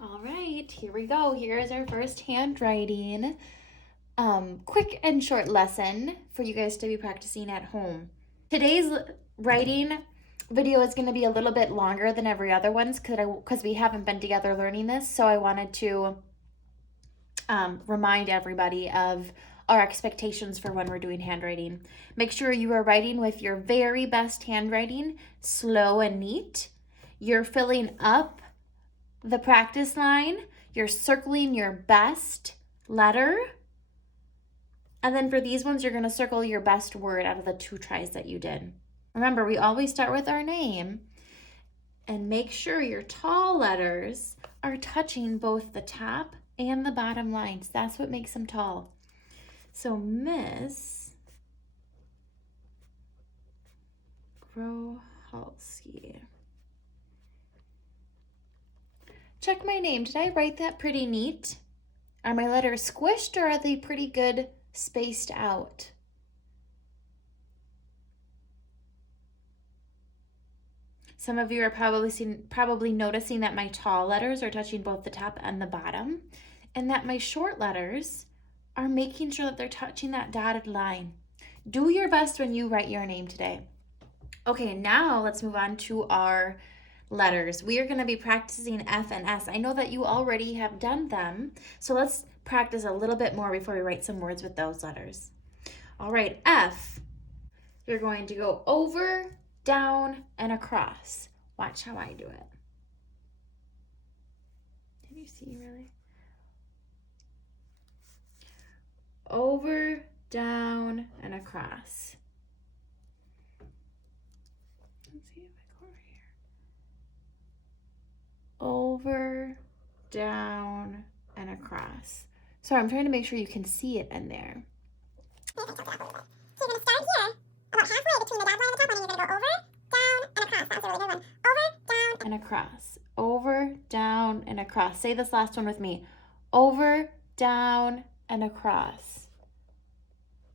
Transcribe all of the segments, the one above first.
All right, here we go. Here is our first handwriting quick and short lesson for you guys to be practicing at home. Today's writing video is going to be a little bit longer than every other one's because we haven't been together learning this, so I wanted to remind everybody of our expectations for when we're doing handwriting. Make sure you are writing with your very best handwriting, slow and neat. You're filling up the practice line, you're circling your best letter, and then for these ones, you're going to circle your best word out of the 2 tries that you did. Remember, we always start with our name, and make sure your tall letters are touching both the top and the bottom lines. That's what makes them tall. So, Miss Grohalski. Check my name. Did I write that pretty neat? Are my letters squished or are they pretty good spaced out? Some of you are probably noticing that my tall letters are touching both the top and the bottom, and that my short letters are making sure that they're touching that dotted line. Do your best when you write your name today. Okay, now let's move on to our letters. We are going to be practicing F and S. I know that you already have done them, so let's practice a little bit more before we write some words with those letters. All right, F. You're going to go over, down, and across. Watch how I do it. Can you see really? Over, down, and across. Let's see if I go over here. Over, down, and across. Sorry, I'm trying to make sure you can see it in there. So you're going to start here, about halfway between the dot line and the top line, and you're going to go over, down, and across. That's a really good one. Over, down, and across. Over, down, and across. Say this last one with me. Over, down, and across.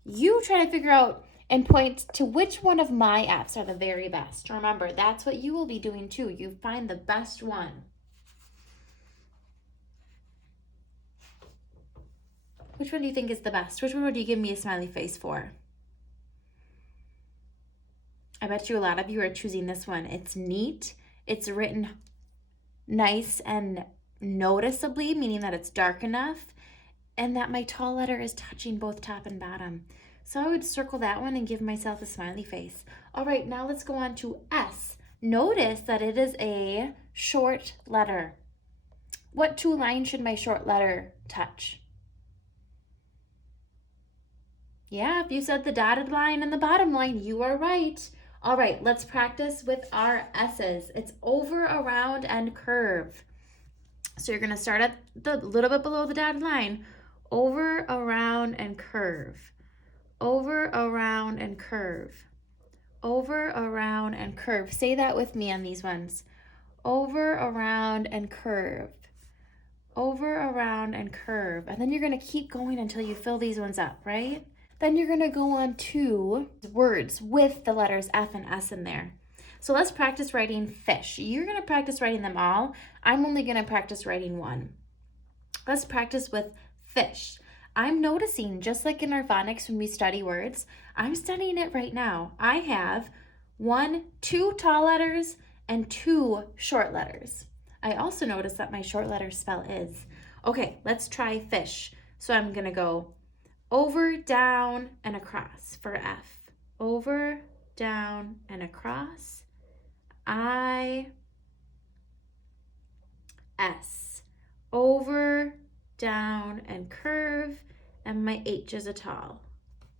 You try to figure out and point to which one of my F's are the very best. Remember, that's what you will be doing too. You find the best one. Which one do you think is the best? Which one would you give me a smiley face for? I bet you a lot of you are choosing this one. It's neat. It's written nice and noticeably, meaning that it's dark enough, and that my tall letter is touching both top and bottom. So I would circle that one and give myself a smiley face. All right, now let's go on to S. Notice that it is a short letter. What 2 lines should my short letter touch? Yeah, if you said the dotted line and the bottom line, you are right. All right, let's practice with our S's. It's over, around, and curve. So you're going to start at the little bit below the dotted line. Over, around, and curve. Over, around, and curve. Over, around, and curve. Say that with me on these ones. Over, around, and curve. Over, around, and curve. And then you're going to keep going until you fill these ones up, right? Then you're going to go on to words with the letters F and S in there. So let's practice writing fish. You're going to practice writing them all. I'm only going to practice writing one. Let's practice with fish. I'm noticing, just like in our phonics when we study words, I'm studying it right now. I have 2 tall letters and 2 short letters. I also notice that my short letter spell is. Okay, let's try fish. So I'm going to go over, down, and across for F. Over, down, and across. I, S. Over, down, and curve. And my H is a tall.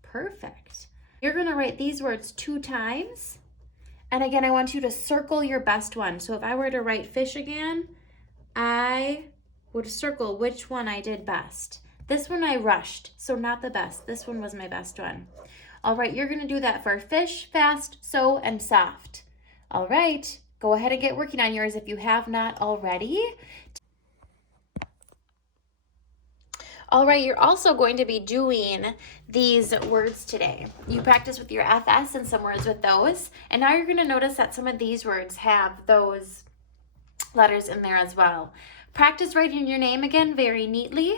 Perfect. You're going to write these words 2 times. And again, I want you to circle your best one. So if I were to write fish again, I would circle which one I did best. This one I rushed, so not the best. This one was my best one. All right, you're going to do that for fish, fast, so, and soft. All right, go ahead and get working on yours if you have not already. All right, you're also going to be doing these words today. You practice with your FS and some words with those. And now you're going to notice that some of these words have those letters in there as well. Practice writing your name again very neatly.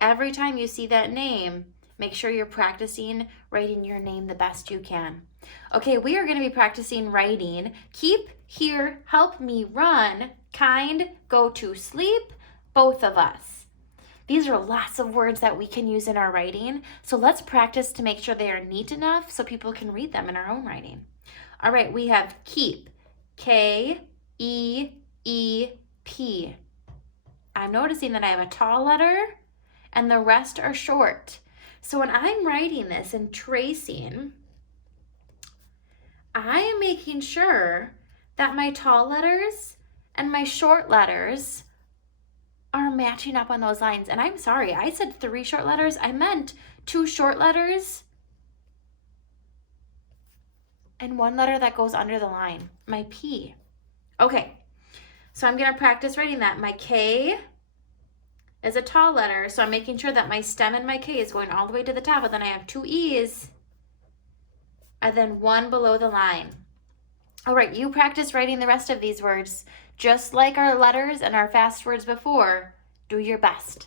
Every time you see that name, make sure you're practicing writing your name the best you can. Okay, we are going to be practicing writing keep, hear, help me, run, kind, go to sleep, both of us. These are lots of words that we can use in our writing, so let's practice to make sure they are neat enough so people can read them in our own writing. All right, we have keep, K-E-E-P. I'm noticing that I have a tall letter and the rest are short. So when I'm writing this and tracing, I am making sure that my tall letters and my short letters are matching up on those lines. And I'm sorry, I said 3 short letters. I meant 2 short letters and 1 letter that goes under the line, my P. Okay, so I'm going to practice writing that. My K is a tall letter, so I'm making sure that my stem in my K is going all the way to the top, and then I have 2 E's and then 1 below the line. All right, you practice writing the rest of these words just like our letters and our fast words before. Do your best.